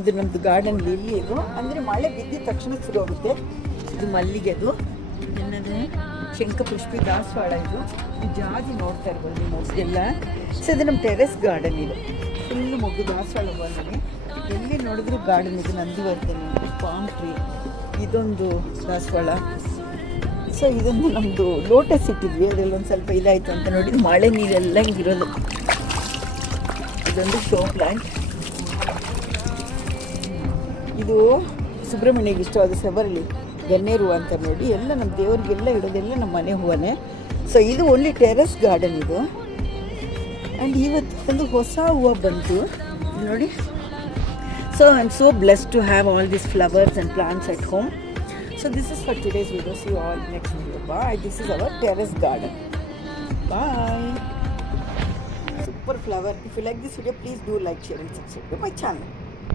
ಇದು ನಮ್ಮದು garden lily. ಇದು ಅಂದರೆ ಮಳೆ ಬಿದ್ದಿದ ತಕ್ಷಣ ಶುರು ಆಗುತ್ತೆ. ಇದು ಮಲ್ಲಿಗೆದು, ಏನಂದರೆ ಶಂಖಪುಷ್ಪಿ, ದಾಸವಾಳ. ಇದು ಜಾಜಿ ನೋಡ್ತಾ ಇರ್ಬೋದು ನೀವು ಎಲ್ಲ. ಸೊ ಇದು ನಮ್ಮ ಟೆರೆಸ್ ಗಾರ್ಡನ್. ಇದು ಫುಲ್ಲು ಮೊಗ್ಗು ದಾಸವಾಳ ಬಂದರೆ ಎಲ್ಲಿ ನೋಡಿದ್ರು ಗಾರ್ಡನ್. ಇದು ನಂದಿವರ್ಧನೆ, ಪಾಮ್ ಟ್ರೀ, ಇದೊಂದು ದಾಸವಾಳ. ಸೊ ಇದೊಂದು ನಮ್ಮದು ಲೋಟಸ್ ಇಟ್ಟಿದ್ವಿ, ಅದರಲ್ಲಿ ಒಂದು ಸ್ವಲ್ಪ ಇದಾಯಿತು ಅಂತ ನೋಡಿ ಮಳೆ ನೀರೆಲ್ಲ ಹಿಂಗಿರೋದು. ಇದೊಂದು ಶೋ ಪ್ಲಾಂಟ್. ಇದು ಸುಬ್ರಹ್ಮಣ್ಯಗೆ ಇಷ್ಟವಾದ ಸೆಬರಳಿ ಗನ್ನೇರು ಅಂತ ನೋಡಿ. ಎಲ್ಲ ನಮ್ಮ ದೇವರಿಗೆಲ್ಲ ಇಡೋದೆಲ್ಲ ನಮ್ಮ ಮನೆ ಹೂವನೇ. ಸೊ ಇದು ಓನ್ಲಿ ಟೆರೆಸ್ ಗಾರ್ಡನ್ ಇದು. ಆ್ಯಂಡ್ ಇವತ್ತು ಒಂದು ಹೊಸ ಹೂವು ಬಂತು ನೋಡಿ. So I am so blessed to have all these flowers and plants at home. So this is for today's video. See you all next video. Bye. This is our terrace garden. Bye. Super flower. If you like this video, please do like, share and subscribe to my channel.